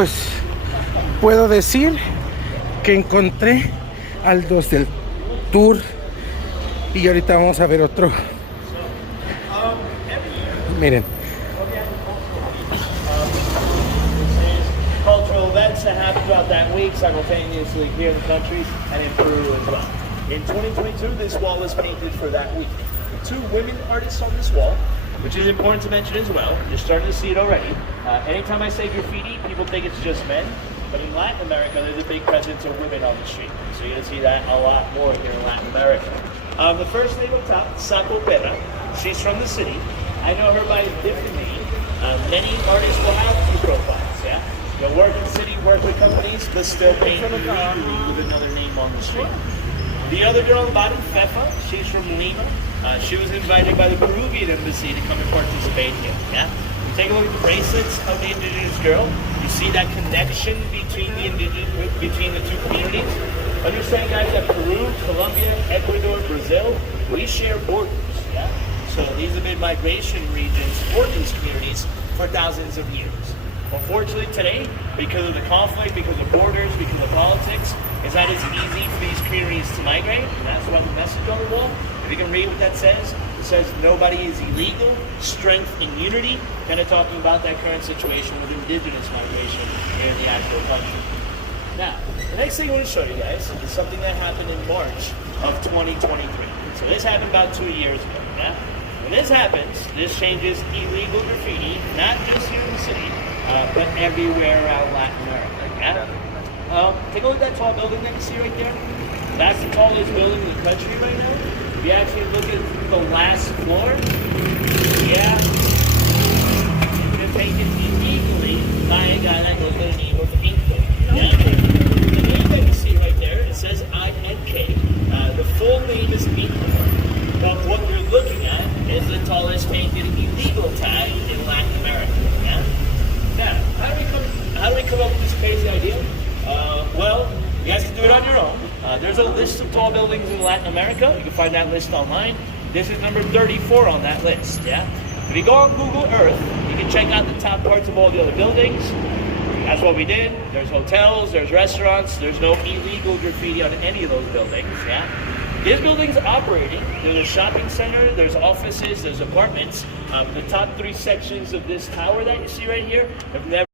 Pues puedo decir que encontré al 2 del tour y ahorita vamos a ver otro. Miren. Cultural events that happen throughout that week simultaneously here in the country and in Peru as well. In 2022, this wall was painted for that week. Two women artists on this wall, which is important to mention as well. You're starting to see it already. Anytime I say graffiti, people think it's just men, but in Latin America, there's a big presence of women on the street. So you're gonna see that a lot more here in Latin America. The first name up top, Saco Pera. She's from the city. I know her by a different name. Many artists will have two profiles, yeah? They'll work in the city, work with companies, but still paint legally with another name on the street. The other girl on the bottom, Fefa, she's from Lima. She was invited by the Peruvian embassy to come and participate here, yeah? You take a look at the bracelets of the indigenous girl. You see that connection between the two communities. Understand, guys, that Peru, Colombia, Ecuador, Brazil, we share borders, yeah? So these have been migration regions for these communities for thousands of years. Unfortunately today, because of the conflict, because of borders, because of politics, it's not as easy for these communities to migrate, and that's why the message on the wall, if you can read what that says, it says nobody is illegal, strength and unity, kind of talking about that current situation with indigenous migration here in the actual country. Now, the next thing I want to show you guys is something that happened in March of 2023. So this happened about 2 years ago, yeah? When this happens, this changes illegal graffiti, not just here in the city, but everywhere around Latin America, yeah? Take a look at that tall building that you see right there. That's the tallest building in the country right now. If you actually look at the last floor, yeah, it's been taken illegally by a guy that goes by the name of Inco. Yeah? The name that you see right there, it says INK. The full name is Inco. But what you're looking at is the tallest painted illegal tag in Latin America. Yeah? Now, how do we come up with this crazy idea? Well, you guys can do it on your own. There's a list of tall buildings in Latin America. You can find that list online. This is number 34 on that list, yeah? If you go on Google Earth, you can check out the top parts of all the other buildings. That's what we did. There's hotels, there's restaurants, there's no illegal graffiti on any of those buildings, yeah? This building's operating. There's a shopping center, there's offices, there's apartments. The top 3 sections of this tower that you see right here have never